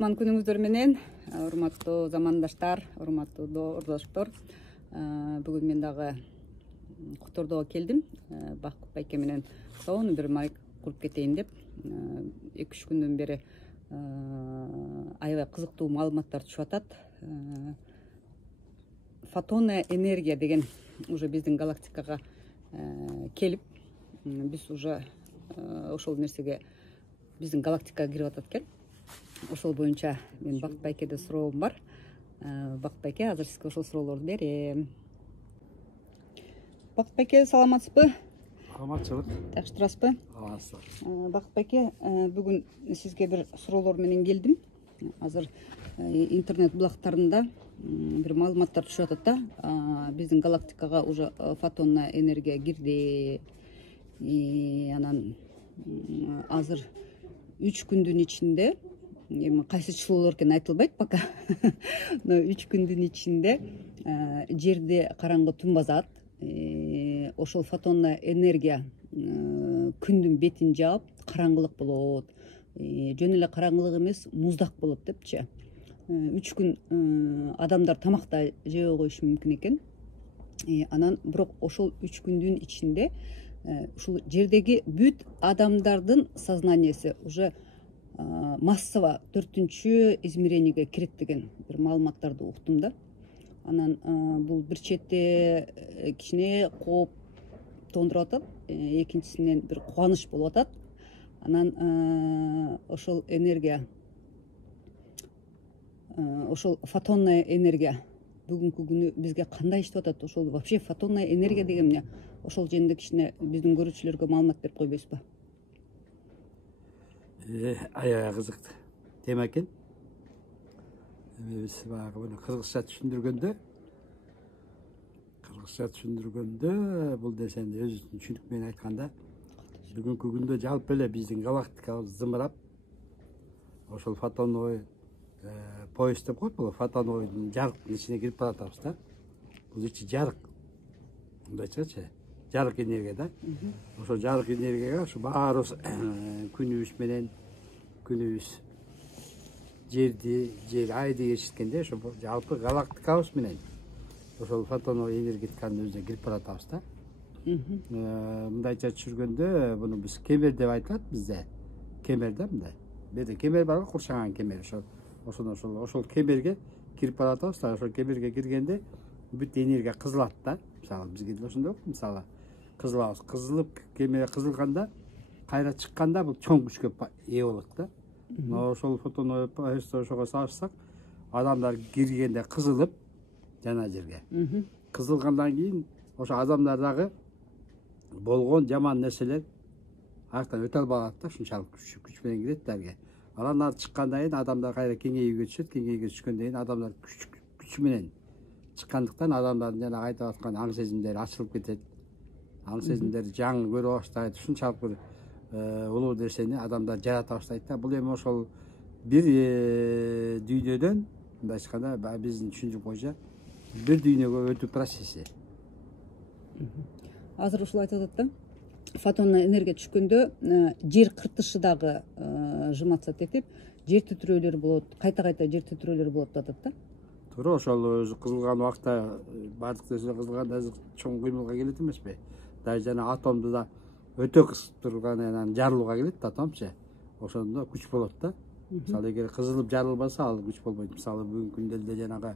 кутман күнүңүздөр менен, урматтуу замандаштар, урматтуу ордоштор. Бүгүн мен дагы Кутордого келдим. Бакыт байке менен сонун бир майк куруп кетейин деп. 2-3 күндөн бери аябай кызыктуу маалыматтар түшүп атат. Фотонная энергия деген уже биздин галактикага келип, биз уже ошол нерсеге биздин галактикага кирип атат экен. Ошол боюнча мен Бакыт байкеде суроом бар. Бакыт байке, азыр сизге ошол суроолорду берем. Бакыт байке, саламатсызбы? Саламатчылык. Жакшы турасызбы? Бакыт байке, бүгүн сизге бир суроолор менен келдим. Азыр интернет булактарында бир маалыматтар түшүп атат да. Биздин галактикага уже фотонная энергия кирди. Анан азыр 3 күндүн ичинде, эми кайсы числолор экени айтылбайт пока. Но 3 күндүн ичинде жерде караңгы түн басат. Ошол фотонная энергия күндүн бетин жаап, караңгылык болот. Жөн эле караңгылык эмес, муздак болот депчи. 3 күн адамдар тамак да жебей коюшу мүмкүн экен. Анан бирок ошол 3 күндүн ичинде ушул жердеги бүт адамдардын сознаниясы уже массово 4-чү измерениеге кирет деген бир маалыматтарды уктум да. Анан бул бир четте кичине кооп тондуруп атат, экинчисинен бир кубаныч болуп атат. Анан ошол энергия, ошол фотонная энергия бүгүнкү күнү бизге кандай иштеп атат? Ошол вообще фотонная энергия деген эмне? Ошол жөнүндө кичине биздин көрүүчүлөргө маалымат берип койбойсузбу? Аябай кызыктуу тема экен. Биз баягы муну кыргызча түшүндүргөндө бул нерсени өзүнүн түшүнүк менен айтканда, бүгүнкү күндө жалпы эле биздин галактикабыз зымырап, ошол фотоновый поезд деп коет, бул фотоновыйдын жарыктын ичине кирип баратабыз да. Бул ичи жарык. Мындайчачы, жарык энергия да. Ошол жарык энергияга ушу баарыбыз күнүбүз менен жерди, жер айды кечирткенде ошо жалпы галактикабыз менен ошол фотоновый энергетиканын өзүнө кирип баратабыз да. Мындайча түшүргөндө буну биз кемер деп айтылат бизде. Кемер да мындай. Бизде кемер бар, курчаган кемер. Ошол кемерге кирип баратабыз да. Ошол кемерге киргенде бүт энергия кызылат да. Мисалы бизге деле ошондой болуп, мисалы кызылабыз. Кызылып кемере кызылганда кайра чыкканда бул чоң күчкө ээ болот да. Но ошол фотоновый поезд ошого салышсак, адамдар киргенде кызылып жана жерге. Кызылгандан кийин ошо адамдардагы болгон жаман нерселер аяктан өтө албай калат да, ушунчалык күч менен кирет дарге. Анан ары чыккандан кийин адамдар кайра кеңейүүгө түшөт. Кеңейүүгө түшкөндөн кийин адамдар күч менен чыккандыктан адамдардын жана айтып аткан аң сезимдери ачылып кетет. Аң сезимдери жаңы көрө баштайт. Ушунчалык бир улуу нерсени адамдар жарата баштайт да. Бул эми ошол бир дүйнөдөн, мындай айтканда, биздин түшүнүк боюнча бир дүйнөгө өтүү процесси. Азыр ушул айтып атат да. Фотонная энергия түшкөндө жер кыртышы дагы жыматса тетип, жер титирөөлөр болот, кайта-кайта жер титирөөлөр болот деп атат да. Туура, ошол өзү кызылган убакта баардык нерсе кызылганда азыр чоң кыймылга келет эмеспи? Даже жана атомду да өтө кысып турган анан жарылууга келет да атомчу. Ошондо күч болот да. Мисалы эгер кызылып жарылбаса, ал күч болбойт. Мисалы бүгүнкү күндө эле жанагы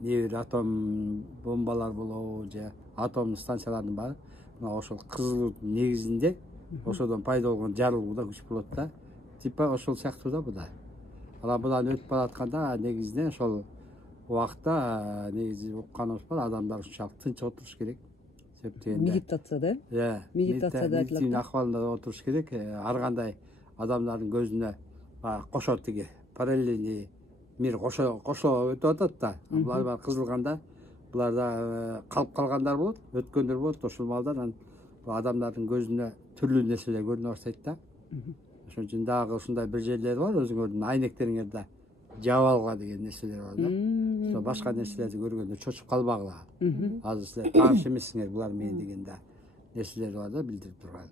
небир атом бомбалар болобу же атом станциялардын баары мына ошол кызылуудун негизинде ошодон пайда болгон жарылууда күч болот да. Типа ошол сыяктуу да бу да. Анан мындан өтүп баратканда негизинен ошол убакта негизи укканыбыз бар, адамдар ушунчалык тынч отуруш керек. Медитация да? Медитацияда айтылат. Акыбалында отуруш керек. Ар кандай адамдардын көзүнө кошо тиги параллельный мир кошо өтүп атат да. Булар бар кызылганда, буларда калып калгандар болот, өткөндөр болот. Ошол маалда адамдардын көзүнө түрлүү нерселер көрүнө баштайт да. Ошон үчүн дагы ушундай бир жерлер бар, өзүңөрдүн айнектериңерде жаап алга деген нерселер бар да. Башка нерселерди көргөндө чочуп калбагыла. Азыр силер тааныш эмессиңер булар менен деген да нерселер бар да, билдирип турган.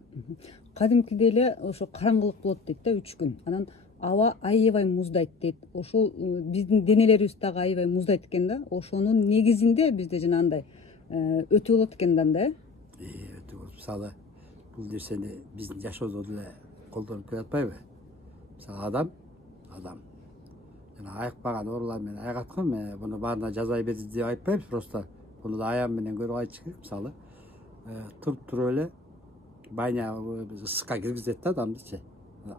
Кадимкидей эле ошо караңгылык болот дейт да 3 күн. Анан аба аябай муздайт дейт. Ошол биздин денелерибиз дагы аябай муздайт экен да. Ошонун негизинде бизде жанагындай өтө болот экен да. Өтө болот. Мисалы бул нерсени биздин жашоодо деле колдонуп келатпайбы? Мисалы адам жана айыкпаган оорулар менен айыгаткан, буну баарына жазбай берди деп айтпайбыз, просто буну да аян менен көрүп айтыш керек. Мисалы туруп эле баня ысыкка киргизет да адамдычы.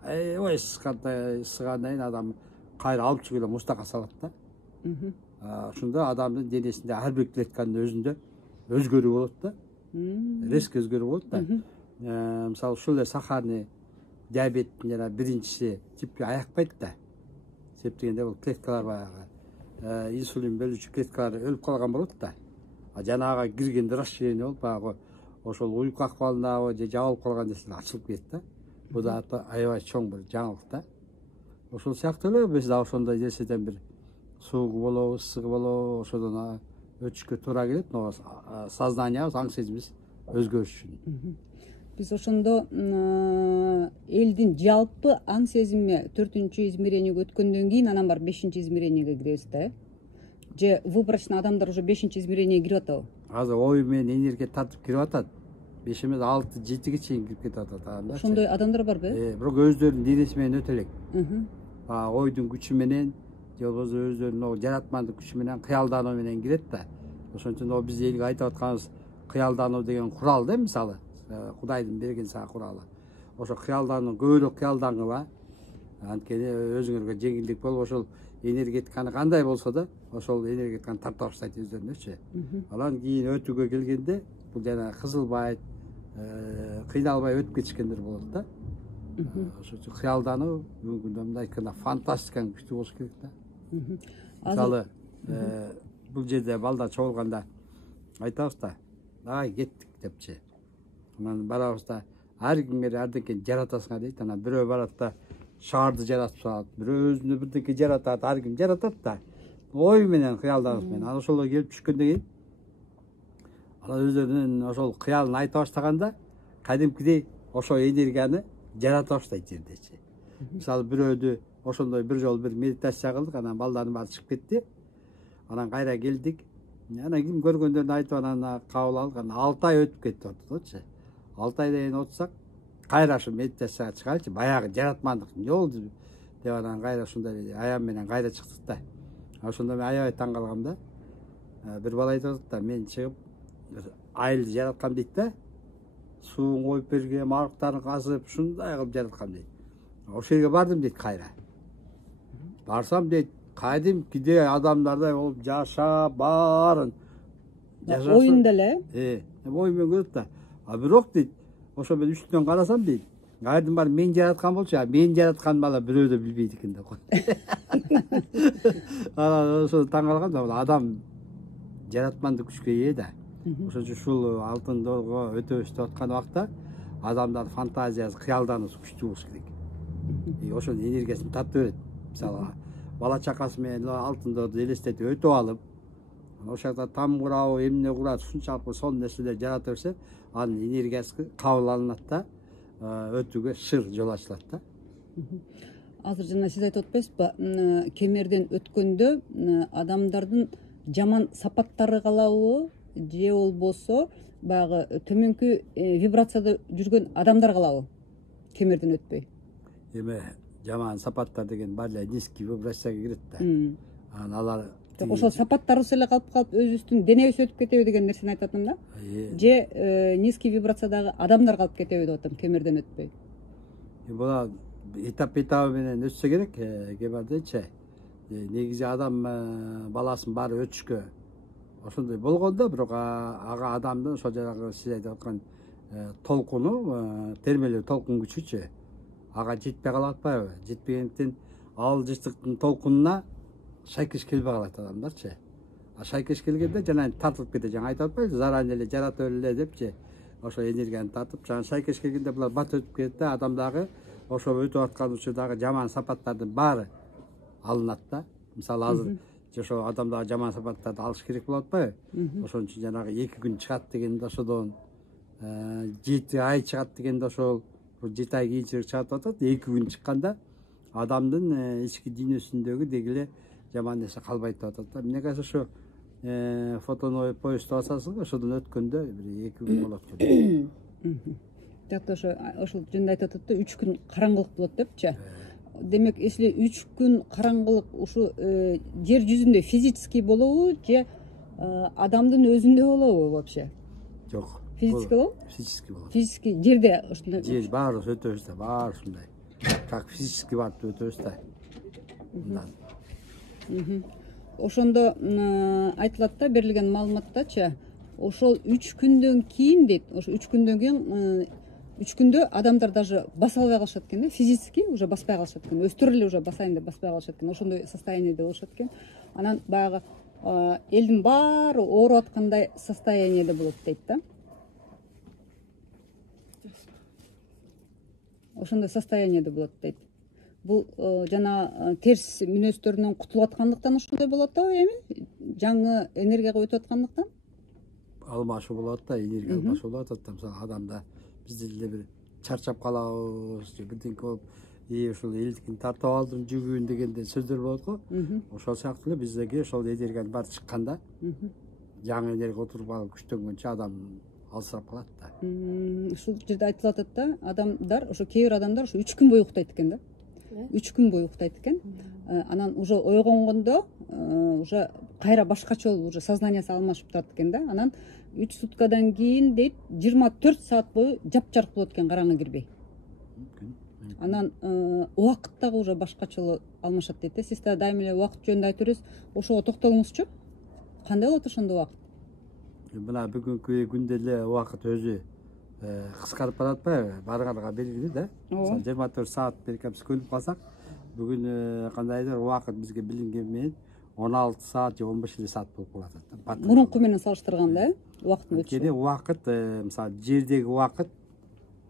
Ой ысыгандан кийин адам кайра алып чыгып эле муздакка салат да. Ошондо адамдын денесинде ар бир клетканын өзүндө өзгөрүү болот да. Резко өзгөрүү болот да. Мисалы ушул эле сахарный диабеттин жана биринчиси типке аякпайт да. Себеп дегенде бул клеткалар баягы инсулин бөлүүчү клеткалар өлүп калган болот да. Жанагы киргенде расширение болуп баягы ошол уйку акыбалындагы же жабылып калган нерселер ачылып кетет да. Бул да аябай чоң бир жаңылык да. Ошол сыяктуу эле биз да ошондой нерседен бир суугу болобу, ысыгы болобу, ошодон өтүшкө туура келет. Сознаниябыз, аң сезимибиз өзгөрүш үчүн. Биз ошондо элдин жалпы аң сезими 4-чү измерениеге өткөндөн кийин анан барып 5-чи измерениеге киребиз да. Же выборочно адамдар уже 5-чи измерениеге кирип атабы? Азыр ой менен энергия тартып кирип атат. 5 эмес 6-7ге чейин кирип кетип атат адамдар. Ошондой адамдар барбы? Бирок өздөрүнүн денеси менен өтө элек. Ойдун күчү менен же болбосо өздөрүнүн жаратмандык күчү менен, кыялдануу менен кирет да. Ошон үчүн биз элге айтып атканыбыз кыялдануу деген курал да, мисалы. Кудайдын берген сага куралы. Ошо кыялдануу, көбүрөөк кыялдангыла. Анткени өзүңөргө жеңилдик болуп, ошол энергетиканы кандай болсо да, ошол энергетиканы тарта баштайт өздөрүнөчү. Анан кийин өтүүгө келгенде бул жана кызылбай, кыйналбай өтүп кетишкендер болот да. Ошон үчүн кыялдануу бүгүнкү күндө мындай айтканда фантастиканын күчтүү болуш керек да. Мисалы бул жерде балдар чогулганда айтабыз да, ай кеттик депчи. Анан барабыз да, ар кимге ардекени жаратасыңар дейт. Анан бирөө барат да шаарды жаратып салат, бирөө өзүнө бирдеке жаратат, ар ким жаратат да. Ой менен, кыялдануу менен. Анан ошолго келип түшкөндөн кийин анан өздөрүнүн ошол кыялын айта баштаганда кадимкидей ошол энергияны жарата баштайт жердечи. Мисалы бирөөдү ошондой бир жолу бир медитация кылдык, анан балдардын баары чыгып кетти. Анан кайра келдик. Анан ким көргөндөрүн айтып анан кабыл алдык. Анан 6 ай өтүп кетти отурчу. 6 айдан кийин отурсак, кайра ушу медитацияга чыгайлычы, баягы жаратмандык эмне болду деп анан кайра ушундай аян менен кайра чыктык да. Ошондо мен аябай таң калгам да. Бир бала айтып атат да, мен чыгып айылды жараткам дейт да. Суун коюп бергем, арыктарын казып, ушундай кылып жараткам дейт. Ошол жерге бардым дейт кайра. Барсам дейт, кадимкидей адамдардай болуп жашап, баарын жашап. Оюнда эле? Ой менен көрөт да. Бирок дейт, ошо мен үстүнөн карасам дейт, кайдын бар мен жараткан болчу, мен жараткан бала бирөө да билбейт экен деп койт. Анан ошо таң калгам да, адам жаратмандык күчкө ээ да. Ошон үчүн ушул алтын доорго өтөбүз деп аткан убакта адамдардын фантазиясы, кыялдануусу күчтүү болуш керек. Ошонун энергиясын тартып берет. Мисалы бала чакасы менен алтын доорду элестетип өтүп алып, ошол жакта там курабы, эмне курат, ушунчалык сонун нерселер жарата берсе, анын энергиясы кабыл алынат да, өтүүгө шыр жол ачылат да. Азыр жана сиз айтып атпайсызбы, кемерден өткөндө адамдардын жаман сапаттары калабы, же болбосо баягы төмөнкү вибрацияда жүргөн адамдар калабы кемерден өтпөй? Эме жаман сапаттар деген баары эле низкий вибрацияга кирет да. Анан алар ошол сапаттарыбыз эле калып өзүбүздүн денебиз өтүп кетеби деген нерсени айтып атам да. Же низкий вибрациядагы адамдар калып кетеби деп атам кемерден өтпөй. Була этап менен өтсө керек, кемердечи. Негизи адам баласын баары өтүшкө ошондой болгон да, бирок ага адамдын ошол жанагы сиз айтып аткан толкуну, термелүү толкун күчүчү ага жетпей калып атпайбы? Жетпегендиктен ал жыштыктын толкунуна шайкеш келбей калат адамдарчы. Шайкеш келгенде жана тартылып кетет. Жаңа айтып атпайбы, заранее эле жаратып эле депчи. Ошо энергияны тартып, жана шайкеш келгенде булар бат өтүп кетет да, адамдагы ошо өтүп аткан учурдагы жаман сапаттардын баары алынат да. Мисалы азыр ошо адамдагы жаман сапаттарды алыш керек болуп атпайбы? Ошон үчүн жанагы 2 күн чыгат дегенде ошодон 7 ай чыгат дегенде ошол 7 ай кийинчерээк чыгат атат. 2 күн чыкканда адамдын ички дүйнөсүндөгү деги эле жаман нерсе калбайт деп атат да. Мне кажется, ошо фотоновый поездди басасыз го, ошодон өткөндө бир 2 күн болот. Жакта ошол жөнүндө айтып атат да, 3 күн караңгылык болот депчи. Демек, если 3 күн караңгылык ушу жер жүзүндө физический болобу же адамдын өзүндө болобу вообще? Жок. Физический болобу? Физический болот. Физический жерде ушундай. Жер баары өтөбүз да, баары ушундай. Как физический барып өтөбүз да. Ошондо айтылат да, берилген маалыматтачы, ошол 3 күндөн кийин дейт, ошо 3 күндөн кийин 3 күндө адамдар даже баса албай калышат экен да, физически уже баспай калышат экен, өздөрү эле уже басайын деп баспай калышат экен, ошондой состояниеде болушат экен. Анан баягы элдин баары ооруп аткандай состояниеде болот дейт да. Ошондой состояниеде болот дейт. Бул жана терс мүнөздөрүнөн кутулуп аткандыктан ошондой болот да, эми жаңы энергияга өтүп аткандыктан. Алмашуу болот да, энергия алмашуу болуп атат да. Мисалы адамда бизде деле бир чарчап калабыз же бирдеңке болуп, ушул элдикин тартып алдым жүгүн дегенде сөздөр болот го. Ошол сыяктуу эле биздеги ошол энергиянын баары чыкканда жаңы энергия отуруп алып күчтөнгөнчө адам алсырап калат да. Ушул жерде айтылып атат да, адамдар, ошо кээ бир адамдар ошо 3 күн бою уктайт экен да. 3 күн бою уктайт экен. Анан уже ойгонгондо уже кайра башкача болуп, уже сознаниясы алмашып турат экен да. Анан 3 суткадан кийин дейт 24 саат бою жапжарык болот экен, караңгы кирбей. Анан убакыт дагы уже башкача алмашат дейт. Сиз да дайыма эле убакыт жөнүндө айтып бересиз. Ошого токтолуңузчу. Кандай болот ошондо убакыт? Мына бүгүнкү күндө эле убакыт өзү кыскарып баратпайбы? Барганга белгилүү да. 24 саат беркебиз көнүп калсак, бүгүн кандайдыр убакыт бизге билинген менен 16 саат же 15 саат болуп калат. Мурунку менен салыштырганда, убакыттын өтүшү. Кээде убакыт, мисалы жердеги убакыт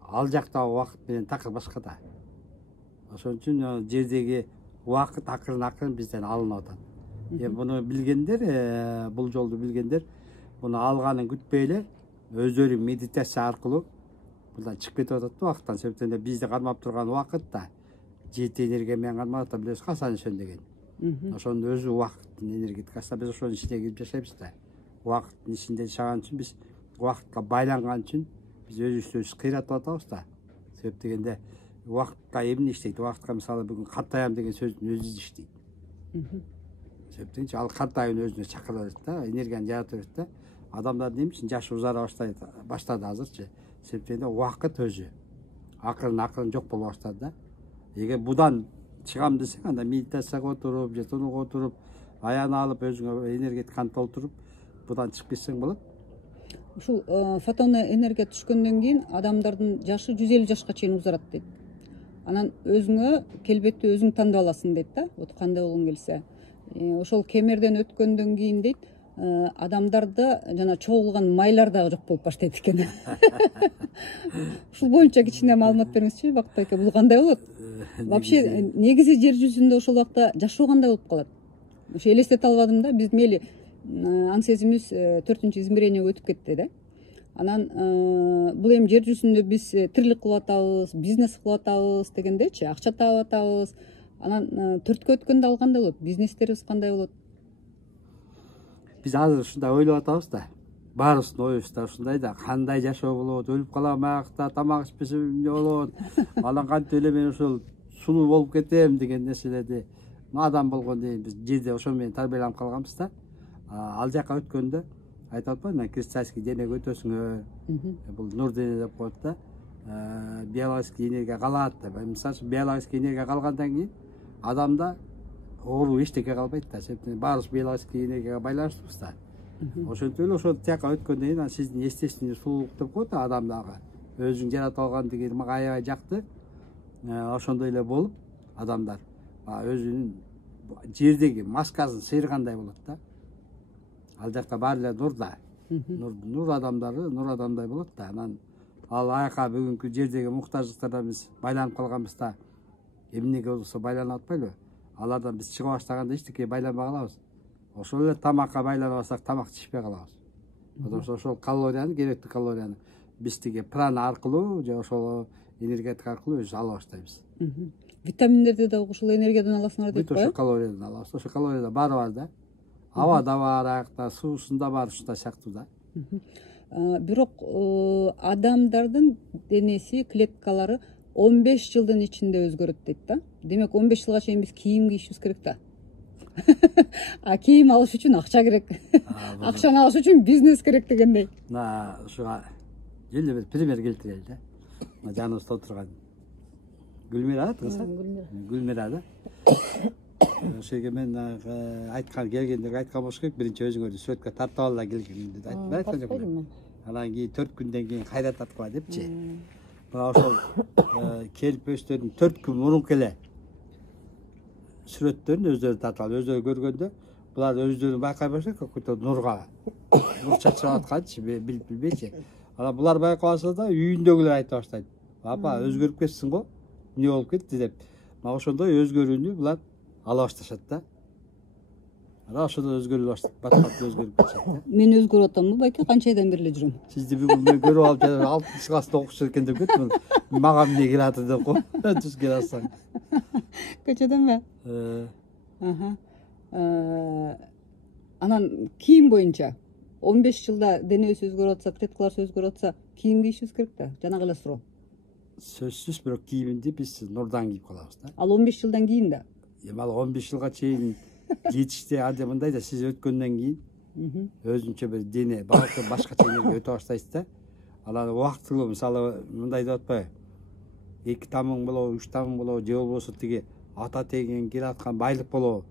ал жактагы убакыт менен такыр башка да. Ошон үчүн жердеги убакыт акырын бизден алынып атат. Буну билгендер, бул жолду билгендер, буну алганын күтпөй эле өздөрү медитация аркылуу мындан чыгып кетип атат да убакыттан. Себептен бизди кармап турган убакыт да жети энергия менен кармап атат, билесиз го, Асанишон деген. Ошонун өзү убакыттын энергетикасы. Биз ошонун ичине кирип жашайбыз да. Убакыттын ичинде жашаган үчүн, биз убакытка байланган үчүн биз өзүбүздү кыйратып атабыз да. Себеп дегенде убакытка эмне иштейт? Убакытка мисалы бүгүн картаям деген сөздүн өзү иштейт. Себептен ал картайын өзүнө чакырат да, энергияны жарата берет да. Адамдар эмне үчүн жашы узара баштады азырчы? Себептен убакыт өзү акырын жок боло баштады да. Эгер будан чыгам десең, анда медитацияга отуруп, же тунуга отуруп, аян алып, өзүңө энергетиканы толтуруп, будан чыгып кетсең болот. Ушул фотонный энергия түшкөндөн кийин адамдардын жашы 150 жашка чейин узарат дейт. Анан өзүңө келбетти өзүң тандап аласың дейт да, вот кандай болгуң келсе. Ошол кемерден өткөндөн кийин дейт, адамдарда жана чогулган майлар дагы жок болуп баштайт экен. Ушул боюнча кичине маалымат бериңизчи, Бакыт байке, бул кандай болот? Вообще негизи жер жүзүндө ошол убакта жашоо кандай болуп калат? Ошо элестете албадым да. Биз мейли ан сезимибиз 4-чү измерениеге өтүп кетти да. Анан бул эми жер жүзүндө биз тирлик кылып атабыз, бизнес кылып атабыз дегендечи, акча таап атабыз. Анан 4кө өткөндө ал кандай болот? Бизнестерибиз кандай болот? Биз азыр ушундай ойлоп атабыз да. Баарыбыздын оюбуз да ушундай да. Кандай жашоо болот? Өлүп калам аякта, тамак ичпесем эмне болот? Анан кантип эле мен ошол сулуу болуп кетем деген нерселерди адам болгондон кийин биз жерде ошол менен тарбияланып калганбыз да. Ал жака өткөндө айтып атпаймынбы, кристальский денеге өтөсүңөр, бул нур дене деп коет да. Биологический энергия калат деп. Мисалы үчүн биологический энергия калгандан кийин адамда оору эчтеке калбайт да. Себептен баарыбыз биологический энергияга байланыштуубуз да. Ошентип эле ошол тияка өткөндөн кийин сиздин естественный сулуулук деп коет да адамдагы. Өзүң жаратып алган деген мага аябай жакты. Ошондой эле болуп адамдар өзүнүн жердеги маскасын сыйргандай болот да. Ал жакта баары эле нур да. Нур адамдай болот да. Анан ал аяка бүгүнкү жердеги муктаждыктардан биз байланып калганбыз да. Эмнеге болсо байланып атпайлыбы? Алардан биз чыга баштаганда эчтеке байланбай калабыз. Ошол эле тамакка байланып алсак, тамак ичпей калабыз. Потому что ошол калорияны, керектүү калорияны биз тиги прана аркылуу же ошол энергетика аркылуу өзү ала баштайбыз. Витаминдерди да ошол энергиядан аласыңар деп Бүт ошо калориядан алабыз. Ошо калорияда баары бар да. Абада бар, аякта, суусунда бар, ушундай сыяктуу да. Бирок адамдардын денеси, клеткалары 15 жылдын ичинде өзгөрөт дейт да. Демек 15 жылга чейин биз кийим кийишибиз керек да. А кийим алыш үчүн акча керек. Акчаны алыш үчүн бизнес керек дегендей. Мына ушуга эле бир пример келтирели да. Мына жаныбызда отурган Гүлмира кызы. Гүлмира да. Ошеге мен айткан келгенде айткан болуш керек, биринчи өзүңөрдү сүрөткө тартып алла келгенде деп айткан жокмун. Анан кийин 4 күндөн кийин кайра тартпа депчи. Мына ошол келип өздөрүнүн 4 күн мурунку эле сүрөттөрүн өздөрү тартып алып, өздөрү көргөндө булар өздөрү байкай баштайт, какой-то нурга нур чачырап атканчы, билбейчи. Анан булар байкабаса да үйүндөгүлөр айта баштайт. Апа, өзгөрүп кетсиң го, эмне болуп кетти деп. Мына ошондой өзгөрүүнү булар ала башташат да. Анан ошондо өзгөрүп баштайт, бат-бат өзгөрүп кетишет да. Мен өзгөрүп атамбы байке, канча айдан бери эле жүрөм. Сизди бүгүн мен көрүп алып жана 6 класста окуучу экен деп кеттим. Мага эмне келатыр деп го. Түз келе алсаң. Көчөдөнбү? Анан кийим боюнча 15 жылда денебиз өзгөрүп атса, клеткалар өзгөрүп атса, кийим кийишибиз керек да. Жанагы эле суроо. Сөзсүз, бирок кийимди биз нурдан кийип калабыз да. Ал 15 жылдан кийин да. Эми ал 15 жылга чейин жетишти, анда мындай да, сиз өткөндөн кийин өзүнчө бир дене башкача энергия өтө баштайсыз да. Анан убактылуу, мисалы мындай деп атпайбы? 2 тамың болобу, 3 тамың болобу, же болбосо тиги ата тегиңен келе аткан байлык болобу.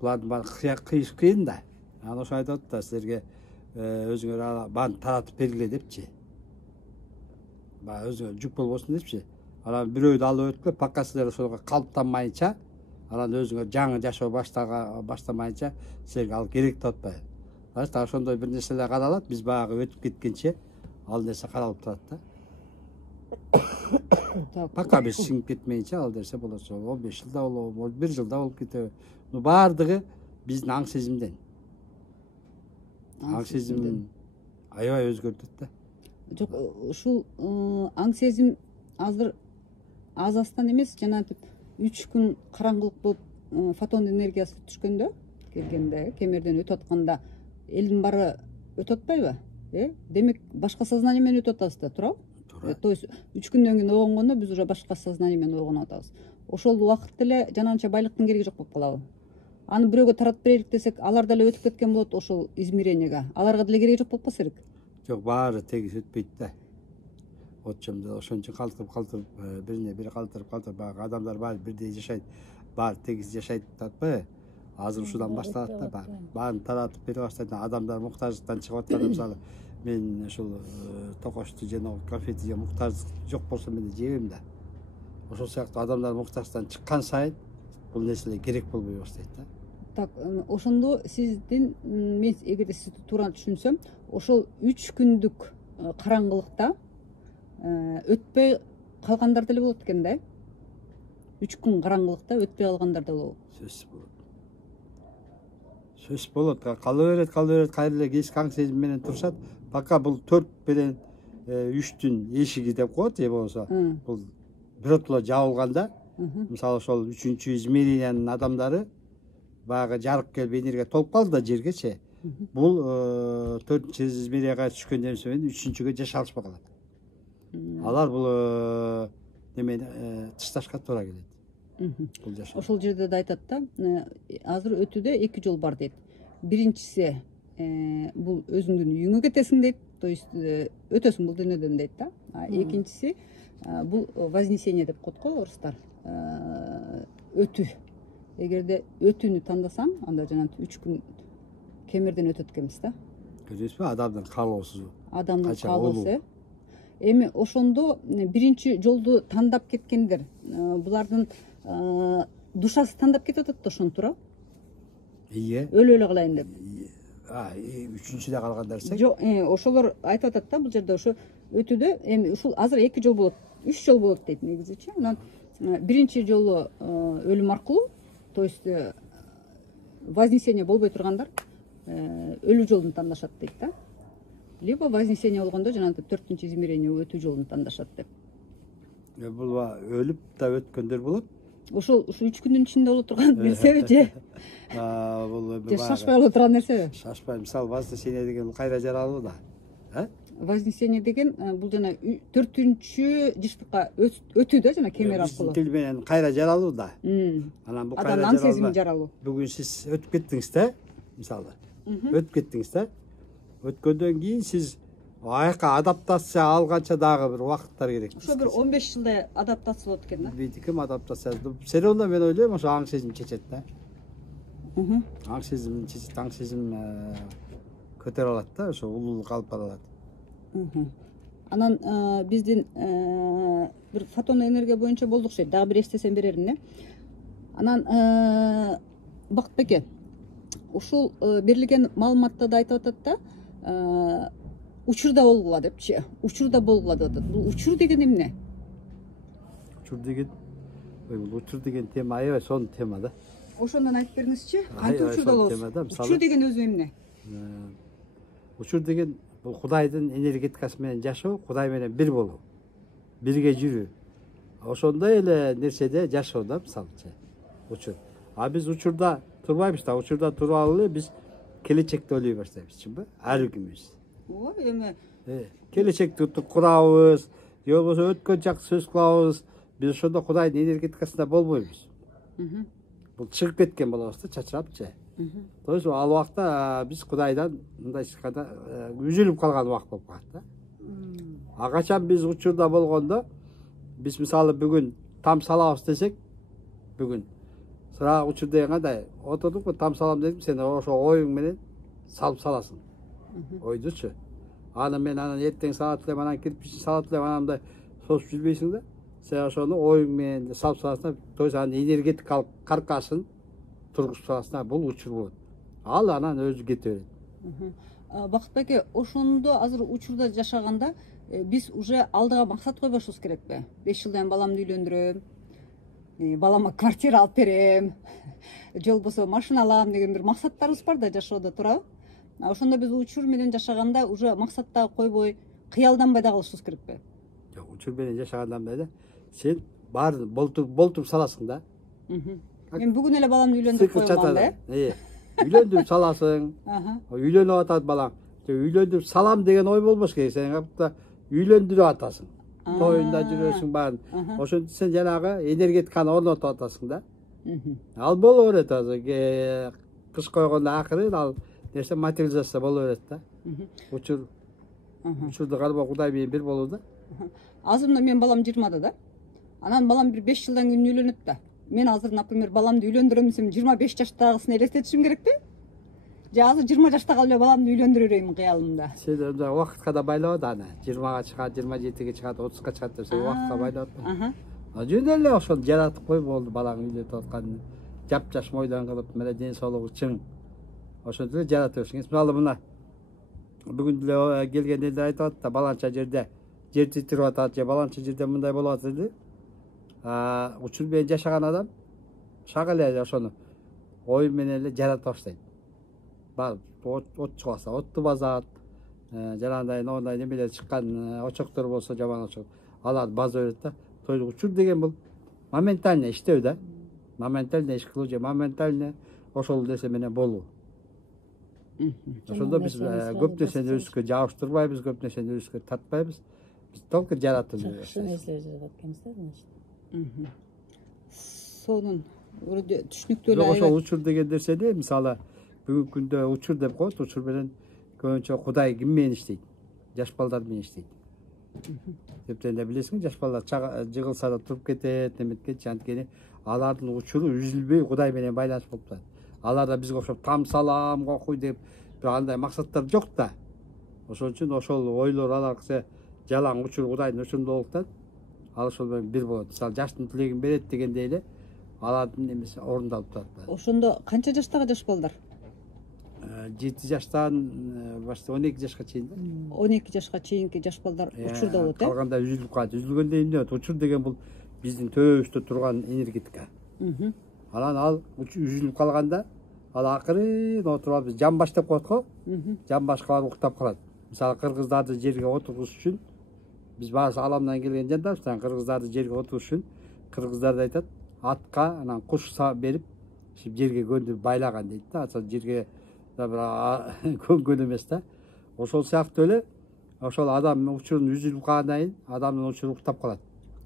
Булардын баары кыйыш кыйын да. Анан ошо айтып атат да, силерге өзүңөр баарын таратып бергиле депчи. Баягы өзүңөр жүк болбосун депчи. Анан бирөөдү алып өткүлө, пока силер ошого калыптанмайынча, анан өзүңөр жаңы жашоо баштамайынча силерге ал керек деп атпайбы. Башта ошондой бир нерселер каралат, биз баягы өтүп кеткенче ал нерсе каралып турат да. Пока биз сиңип кетмейинче ал нерсе болот. 15 жылда болобу, 1 жылда болуп кетеби. Баардыгы биздин аң сезимден. Аң сезим аябай өзгөртөт да. Жок, ушул аң сезим азыр аз-аздан эмес, жанагы 3 күн караңгылык болуп фотон энергиясы түшкөндө, келгенде, кемерден өтүп атканда элдин баары өтүп атпайбы? Демек башка сознание менен өтүп атабыз да, туурабы? То есть 3 күндөн кийин ойгонгондо биз уже башка сознание менен ойгонуп атабыз. Ошол убакытта эле жанагынча байлыктын кереги жок болуп калабы? Аны бирөөгө таратып берелик десек, алар деле өтүп кеткен болот ошол измеренияга. Аларга деле кереги жок болуп калса керек. Жок, баары тегиз өтпөйт да. Отчомдо ошончо калтырып, бирине бири калтырып, баягы адамдар баары бирдей жашайт, баары тегиз жашайт деп атпайбы? Азыр ушудан башталат да баары. Баарын таратып бере баштайт. Адамдар муктаждыктан чыгып атканда, мисалы, мен ушул токошту же конфетти же муктаждык жок болсо мен жебейм да. Ошол сыяктуу адамдар муктаждыктан чыккан сайын бул нерселер керек болбой баштайт да. Так, ошондо сиздин, мен эгерде сизди туура түшүнсөм, ошол 3 күндүк караңгылыкта өтпөй калгандар деле болот экен да. 3 күн караңгылыкта өтпөй калгандар да болобу? Сөзсүз болот. Сөз болот. Кала берет, кайра эле кечки аң сезим менен турушат. Пока бул 4 менен 3-түн эшиги деп коет, же болбосо бул биротоло жабылганда, мисалы ошол 3-чү измерениянын адамдары баягы жарык келип энергия толуп калды да жергечи. Бул 4-чү измеренияга түшкөндөн соң 3-чүгө жаша алышпай калат. Алар бул немени тышташка туура келет. Бул жашоо. Ошол жерде да айтат да, азыр өтүүдө 2 жол бар дейт. Биринчиси бул өзүңдүн үйүңө кетесиң дейт, то есть өтөсүң бул дүйнөдөн дейт да. Экинчиси бул вознесение деп коет го орустар. Өтүү. Эгерде өтүүнү тандасаң, анда жанагы 3 күн кемерден өтөт экенбиз да. Көрөсүзбү, адамдын каалоосу. Адамдын каалоосу. Эми ошондо биринчи жолду тандап кеткендер, булардын душасы тандап кетип атат да ошону, туура? Өлө эле калайын деп. Үчүнчүдө калгандар Жок, ошолор айтып атат да, бул жерде ошо өтүүдө эми ушул азыр 2 жол болот, 3 жол болот дейт негизичи. Анан биринчи жолу өлүм аркылуу, то есть вознесение болбой тургандар өлүү жолун тандашат дейт да. Либо вознесение болгондо жанагы 4-чү измерение өтүү жолун тандашат деп. Бул өлүп да өткөндөр болот. Ошол 3 күндүн ичинде боло турган нерсеби же? Бул Же шашпай боло турган нерсеби? шашпай, мисалы вознесение деген кайра жаралуу да. Вознесение деген бул жана 4-чү жыштыкка өтүү да жана кемер аркылуу. Тил менен кайра жаралуу да. Анан бул кайра Адамдын сезими жаралуу. Бүгүн сиз өтүп кеттиңиз да, мисалы. Өтүп кеттиңиз да. Өткөндөн кийин сиз аяка адаптация алганча дагы бир убакыттар керек. Ошо бир 15 жылдай адаптация болот экен да. Ким адаптация? Все равно мен ойлойм, ошо аң сезим чечет да. Аң сезим чечет, аң сезим көтөрө алат да, ошо улуулук алып бара алат. Анан биздин бир фотон энергия боюнча болдук шейт. Дагы бир эстесем берермин, э. Анан Бактбеке, ушул берилген маалыматта да айтып атат да, учурда болгула депчи. Учурда болгула деп атат. Бул учур деген эмне? Учур деген, бул учур деген тема аябай сонун тема да. Ошондон айтып бериңизчи. Кантип учурда болобуз? Учур деген өзү эмне? Учур деген бул Кудайдын энергетикасы менен жашоо, Кудай менен бир болуу, бирге жүрүү. Ошондой эле нерседе жашоо да, мисалычы. Учур. А биз учурда турбайбыз да, учурда турбалы эле биз келечекти ойлой баштайбыз, чынбы? Ар кимибиз. Ой, эми келечекти курабыз, же болбосо өткөн жакты сөз кылабыз. Биз ошондо Кудайдын энергетикасында болбойбуз. Бул чыгып кеткен болобуз да, чачырапчы. То есть ал убакта биз Кудайдан мындай айтканда үзүлүп калган убакыт болуп калат да. А качан биз учурда болгондо, биз мисалы бүгүн там салабыз десек, бүгүн сыра учур деген кандай? Отурдук, там салам дедим, сен ошо оюң менен салып саласың. Ойдучу. Мен эртең салат элем, анан кирпичин салат элем, анан мындай сосуп жүрбөйсүң да. Сен ошону оюң менен салып саласың, то есть анын энергетикалык каркасын тургузуп саласың, бул учур болот. Ал анан өзү кете берет. Бактбеке, ошондо азыр учурда жашаганда биз уже алдыга максат койбошубуз керекпи? 5 жылдан баламды үйлөндүрөм, балама квартира алып берем, же болбосо машина алам деген бир максаттарыбыз бар да жашоодо, туурабы? Ошондо биз учур менен жашаганда уже максатта койбой, кыялданбай да калышыбыз керекпи? Жок, учур менен жашаганда мындай да. Сен баарын болтуруп саласың да. Мен бүгүн эле баламды үйлөндүрүп койгом да. Үйлөндүрүп саласың. Үйлөнүп атат балаң. Үйлөндүрүп салам деген ой болбош керек. Сен капта үйлөндүрүп атасың. Тоюнда жүрөсүң баарын. Ошентип сен жанагы энергетиканы орнотуп атасың да. Ал боло берет азыр. Кыш койгондо акыры ал нерсе материализация боло берет да. Учурду кармоо Кудай менен бир болуу да. Азыр мен балам 20да да. Анан балам бир 5 жылдан кийин үйлөнөт да. Мен азыр, например, баламды үйлөндүрөм десем, 25 жаштагысын элестетишим керекпи? Же азыр 20 жаштагы эле баламды үйлөндүрө берейин кыялымда? Сен убакытка да байлап да аны. 20га чыгат, 27ге чыгат, 30га чыгат деп сен убакытка байлап да. Жөн эле ошону жаратып кой, болду, балаңы үйлөтүп аткан жап-жаш мойдон кылып, мына ден соолугу чың. Ошентип эле жаратып берсиңиз. Мисалы мына бүгүн деле келген элдер айтып атат да, баланча жерде жер титирип атат, же баланча жерде мындай болуп атат деди. Учур менен жашаган адам шак эле ошону ой менен эле жарата баштайт. Барып от чыгаса отту базат, жанагындай моундай немелер чыккан очоктор болсо, жаман очок, аларды база берет да. То есть учур деген бул моментально иштөө да. Моментально иш кылуу же моментально ошол нерсе менен болуу. Ошондо биз көп нерсени өзүбүзгө жабыштырбайбыз, көп нерсени өзүбүзгө тартпайбыз. Биз только жаратып жүрөбүз. Жакшы нерселер жазып аткенбиз да, значит. Сонун түшүнүктүү эле. Ошол учур деген нерсени мисалы бүгүнкү күндө учур деп коет, учур менен көбүнчө Кудай ким менен иштейт? Жаш балдар менен иштейт. Себептен эле билесиң, жаш балдар жыгылса да туруп кетет, неметкенчи, анткени алардын учуру үзүлбөй Кудай менен байланыш болуп турат. Аларда бизге окшоп там салам, окуй деп бир андай максаттар жок да. Ошон үчүн ошол ойлор аларча жалаң учур Кудайдын учурунда болуптан, ал ошол менен бир болот. Мисалы жаштын тилегин берет дегендей эле алардын немеси орундалып турат. Ошондо канча жаштагы жаш балдар? 7 жаштан башка 12 жашка чейин да. 12 жашка чейинки жаш балдар учурда болот, э? Калганда үзүлүп калат. Үзүлгөндө эмне болот? Учур деген бул биздин төбөбүздө турган энергетика. Анан ал үзүлүп калганда, ал акырын отуруп биз жамбаш деп коет го. Жамбашка барып уктап калат. Мисалы кыргыздарды жерге отургуш үчүн Биз баасы аламдан келген жандарбыз. Кыргыздарды жерге отуруш үчүн кыргыздар да айтат, атка анан куш берип, жерге көндүрүп байлаган дейт да. Ошол жерге да бир көнгөн эмес да. Ошол сыяктуу эле ошол адам учурунун үзүлүп калгандан кийин адамдын учуру уктап калат.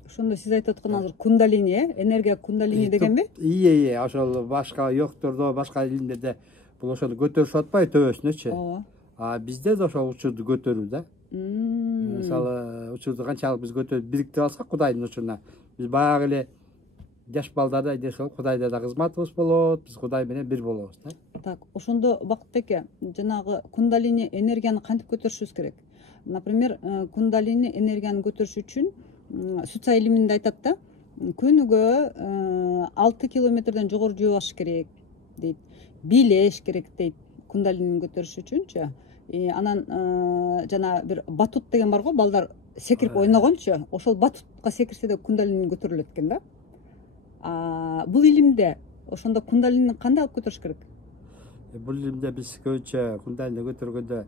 Ошондо сиз айтып аткан азыр кундалини, энергия кундалини дегенби? Ие, ошол башка йогтордо, башка илимдерде бул ошону көтөрүшүп атпайбы төбөсүнөчү. Ооба. А бизде да ошол учурду көтөрүү да. Мисалы, учурду канчалык биз көтөрүп бириктирип алсак Кудайдын учуруна, биз баягы эле жаш балдарда айдешол Кудайда да кызматыбыз болот, биз Кудай менен бир болобуз да. Так, ошондо Бакыт эке, жанагы кундалини энергияны кантип көтөрүшүбүз керек? Например, кундалини энергияны көтөрүш үчүн Суца илиминде айтат да, күнүгө 6 километрден жогору жуубаш керек дейт. Бийлеш керек дейт кундалинини көтөрүш үчүнчү. Анан жана бир батут деген бар го, балдар секирип ойногончу. Ошол батутка секирсе да кундалини көтөрүлөт экен да. Бул илимде ошондо кундалинини кандай алып көтөрүш керек? Бул илимде биз көбүнчө кундалини көтөргөндө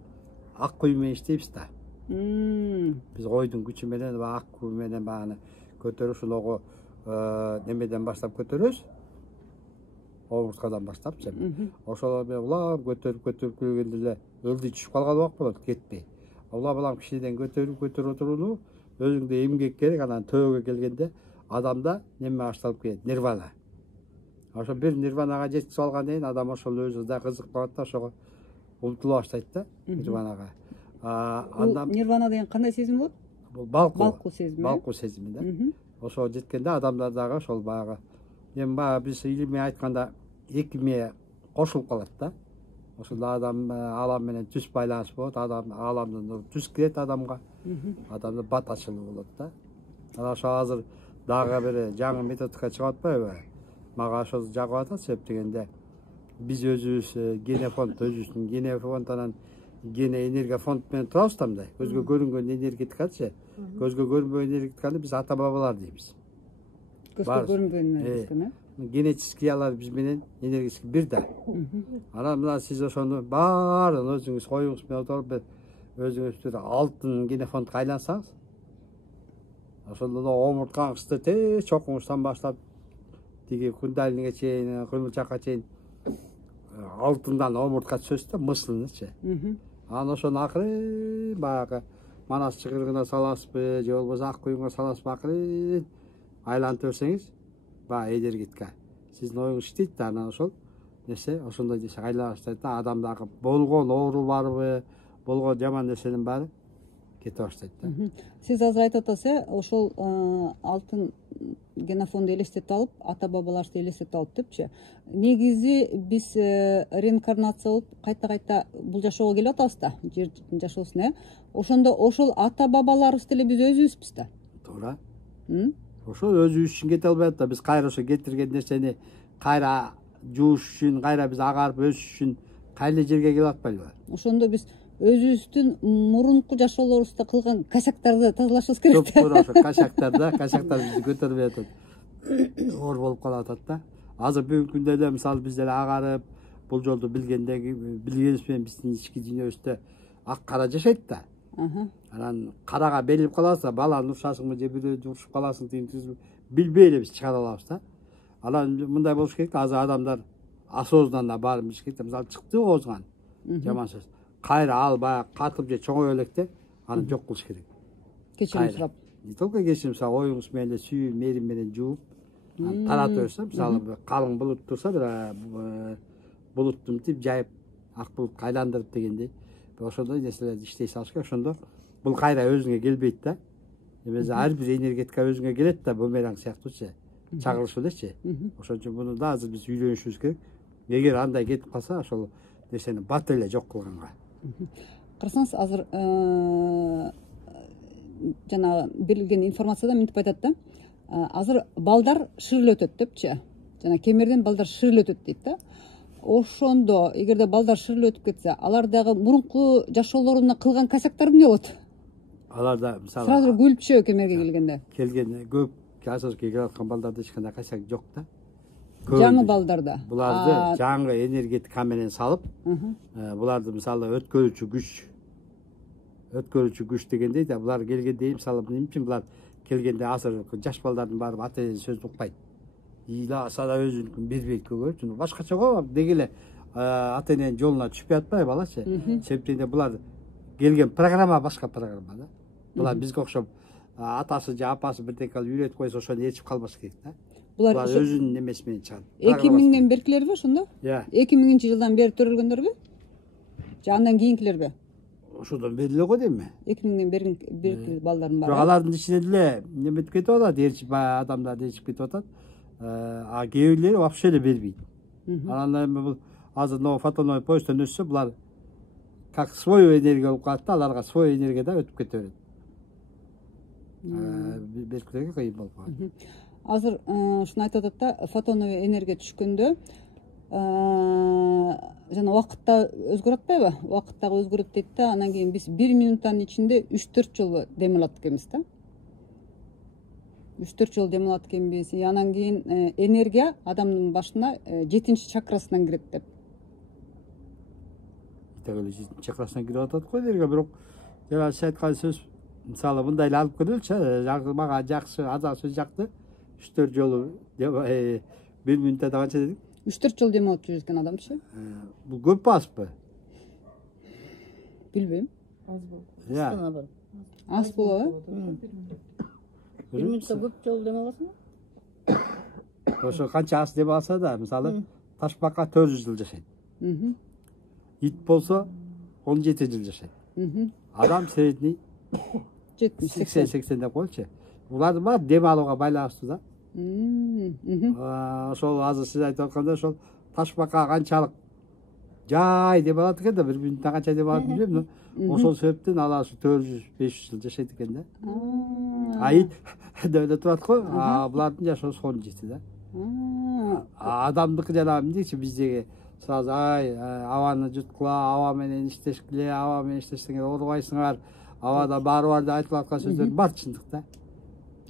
ак куй менен иштейбиз да. Биз койдун күчү менен ак куй менен багы көтөрүп ошолого немеден баштап көтөрөбүз. Омурткадан баштапчы. Ошол менен улам көтөрүп келгенде эле ылдый түшүп калган убак болот, кетпей. Улам кичинеден көтөрүп отуруну өзүңдө эмгек керек. Анан төбөгө келгенде адамда неме башталып кетет, нирвана. Ошо бир нирванага жеткирип алгандан кийин адам ошол өзү да кызык болот да, ошого умтула баштайт да нирванага. Бул нирвана деген кандай сезим болот? Бул балкуу сезими. Балкуу сезими да. Ошого жеткенде адамдар дагы ошол баягы эми баягы биз илимий айтканда эки мээ кошулуп калат да. Ошондо адам алам менен түз байланыш болот, адам аламдын түз кирет адамга. Адамда бат ачылуу болот да. Анан ошо азыр дагы бир жаңы методика чыгып атпайбы? Мага ошол жагып атат, себеп дегенде биз өзүбүз генофонд, өзүбүздүн генофонд анан гене энергия фонд менен турабыз да мындай. Көзгө көрүнгөн энергетикачы. Көзгө көрүнбөгөн энергетиканы биз ата бабалар дейбиз. Көзгө көрүнбөгөн энергетика, генетическиялар биз менен энергетически бир да. Анан мына сиз ошону баарын өзүңүз коюңуз менен отуруп өзүңүз бир алтын генофондко айлансаңыз, ошондо омурткаңызды тез чокуңуздан баштап тиги кундалиниге чейин, кыймылчакка чейин алтындан омуртка түшөсүз да, мыслынычы. Анан ошону акырын баягы манас чыгырыгына саласызбы, же болбосо ак куюңа саласызбы, акырын айлантып берсеңиз, баягы энергетика сиздин оюңуз иштейт да. Анан ошол нерсе ошондой десе айлана баштайт да. Адамдагы болгон оору барбы, болгон жаман нерсенин баары кете баштайт да. Сиз азыр айтып атасыз, ошол алтын генофонду элестетип алып, ата бабаларды элестетип алып депчи. Негизи биз реинкарнация болуп кайта бул жашоого келип атабыз да, жер жашоосуна. Ошондо ошол ата бабаларыбыз деле биз өзүбүзбүз да. Туура. Ошол өзүбүз үчүн кете албайт да. Биз кайра ошо кетирген нерсени кайра жууш үчүн, кайра биз агарып өсүш үчүн кайра жерге келип атпайлыбы? Ошондо биз өзүбүздүн мурунку жашоолорубузда кылган косяктарды тазалашыбыз керек. Туура, ошо косяктар бизди көтөрбөй атат. Оор болуп калып атат да. Азыр бүгүнкү күндө эле мисалы биз деле агарып, бул жолду билгенибиз менен биздин ички дүйнөбүздө ак кара жашайт да. Анан карага берилип каласың, баланы урушасыңбы же бирөөдү урушуп каласың деген билбей эле биз чыгара алабыз да. Анан мындай болуш керек да, азыр адамдар осознанно баарын билиш керек да. Мисалы чыкты оозган жаман сөз, кайра ал баягы катып же чоңое электе аны жок кылыш керек. Кечирим сурап. Не только кечирим сурап, оюңуз менен эле сүйүү, мээрим менен жууп таратып берсе, мисалы калың булут турса, бир булутту мынтип жайып ак булутка айландырып дегендей, ошондой нерселерди иштей салыш керек. Ошондо бул кайра өзүңө келбейт да. Эмесе ар бир энергетика өзүңө келет да, бумеранг сыяктуучу чагылышып элечи. Ошон үчүн муну да азыр биз үйрөнүшүбүз керек. Эгер андай кетип калса, ошол нерсени бат эле жок кылганга. Карасаңыз, азыр жана берилген информацияда мынтип айтат да. Азыр балдар шырылып өтөт депчи. Жана кемерден балдар шырылып өтөт дейт да. Ошондо эгерде балдар шырылып өтүп кетсе, алар дагы мурунку жашоолорунда кылган косяктар эмне болот? Алар да мисалы сразу күлүп түшөбү кемерге келгенде. Көп асоска келип аткан балдарда эч кандай косяк жок да. Жаңы балдарда. Буларды жаңы энергетика менен салып, буларды мисалы өткөрүүчү күч өткөрүүчү күч дегендей да булар келгенде мисалы эмне үчүн булар келгенде азыр жаш балдардын барып ата эненин сөзүн укпайт. Ыйласа да өзүнүкүн бербейт көбүнчө. Башкача го деги эле ата эненин жолуна түшпөй атпайбы балачы. Себептен булар келген программа башка программа да. Булар бизге окшоп атасы же апасы бирдеке кылып үйрөтүп койсо ошону ээрчип калбаш керек да. Булар өзүнүн немеси менен чыгат. 2000ден беркилерби ошондо? 2000-жылдан бери төрөлгөндөрбү? Же андан кийинкилерби? Ошодон бери эле го дейм. 2000ден берки балдардын баары. Бирок алардын ичинен деле неметип кетип атат, ээрчип адамдар ээрчип кетип атат. А кээ бирлери вообще эле бербейт. Анан эми бул азыр но фотоновый поезддон өтсө булар как свой энергия болуп калат да, аларга свой энергияда өтүп кете берет. Беркилерге кыйын болуп калат. Азыр ушуну айтып атат да, фотоновый энергия түшкөндө жана убакытта өзгөрүп атпайбы? Убакыт дагы өзгөрөт дейт да, анан кийин биз 1 минуттан ичинде 3-4 жолу дем алат экенбиз да. 3-4 жолу дем алат экенбиз. Анан кийин энергия адамдын башына 7-чи чакрасынан кирет деп. Так эле 7-чи чакрасынан кирип атат го энергия, бирок жана сиз айткан сөз мисалы мындай эле алып көрөлүчү, мага жакшы, азак сөз жакты. 3-4 жолу 1 минутта канча дедик? 3-4 жолу дем алып жүрөт экен адамчы. Бул көппү азбы? Билбейм. Аз болот. Аз болобу? 1 минутта көп жолу дем аласың? Ошо канча аз дем алса да, мисалы ташбака 400 жыл жашайт. Ит болсо 17 жыл жашайт. Адам средний 70-80 деп коелучу. Булардын баары дем алууга байланыштуу да. Ошол азыр сиз айтып аткандай ошол ташбака канчалык жай дем алат экен да, 1 минутта канча дем алат билбейм, но ошол себептен алар 400-500 жыл жашайт экен да. А ит деп эле турат го, булардын жашоосу 17 да. Адамдыкы жана эмнечи биздеги сразу абаны жуткула, аба менен иштешкиле, аба менен иштесеңер оорубайсыңар, абада баары бар деп айтылып аткан сөздөр бар чындык да.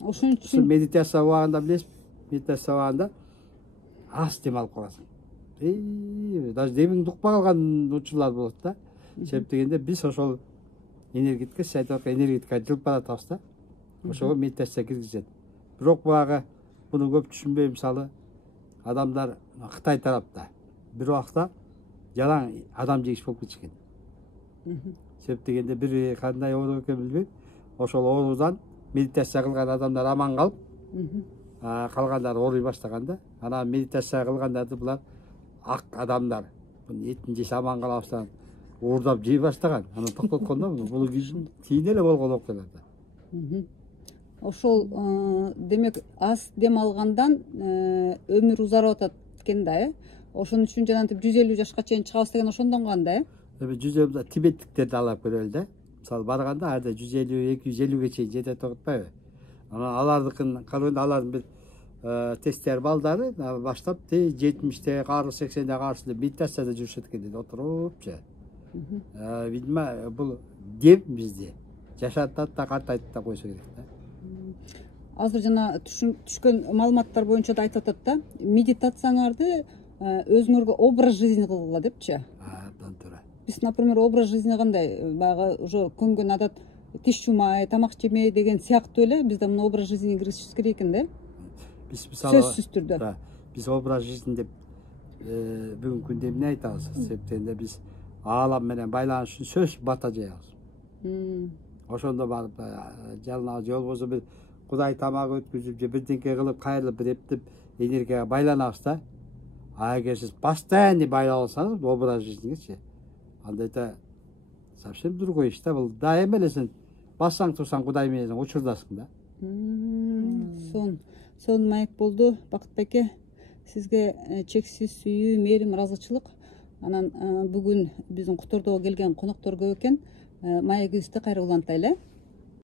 Ошон үчүн медитация убагында билесизби? Медитация убагында аз дем алып каласың. Даже демиңди укпай калган учурлар болот да. Себеп дегенде биз ошол энергетикке, сиз айтып аткан энергетикага жылып баратабыз да. Ошого медитация киргизет. Бирок буга буну көп түшүнбөй, мисалы адамдар Кытай тарапта бир убакта жалаң адам жегич болуп кетишкен. Себеп дегенде бир кандай оору экенин билбейм. Ошол оорудан медитация кылган адамдар аман калып, калгандар ооруй баштаган да. Анан медитация кылгандарды булар ак адамдар этин жесе аман калабыздан уурдап жей баштаган. Анан токтоткондо бул кийин эле болгон окуялар да. Ошол демек аз дем алгандан өмүр узарып атат экен да, Ошон үчүн жанагынтип 150 жашка чейин чыгабыз деген ошондон калган да, Эми 150 тибеттиктерди алып көрөлү да. Мисалы барганда айда 150-250ге чейин жетет атпайбы? Анан алардыкын караганда алардын бир тесттер балдары баштап 70-те, 80-те каршы медитацияда жүрүшөт экен дейт, отурупчу. Видимо, бул дем бизде жашатат да, картайтат да койсо керек да. Азыр жана түшкөн маалыматтар боюнча да айтып атат да, медитацияңарды өзүңөргө образ жизни кылгыла депчи. Биз, например, образ жизни кандай? Баягы уже көнгөн адат тиш жумай, тамак жемей деген сыяктуу эле бизде мына образ жизни киргизишибиз керек экен да. Биз мисалы сөзсүз түрдө. Биз образ жизни деп бүгүнкү күндө эмне айтабыз? Себептен биз аалам менен байланыш үчүн сөз бата жаябыз. Ошондо барып жалына же болбосо бир Кудай тамак өткүзүп же бирденке кылып кайрылып бир эптеп энергияга байланабыз да. А эгер сиз постоянно байлап алсаңыз образ жизнигичи, андайда совсем другой иш да. Бул дайыма эле сен бассаң турсаң Кудай менен учурдасың да. Сон маек болду Бакыт байке. Сизге чексиз сүйүү, мээрим, ыраазычылык. Анан бүгүн биздин Кутордого келген коноктор көп экен. Маегибизди кайра улантайлы.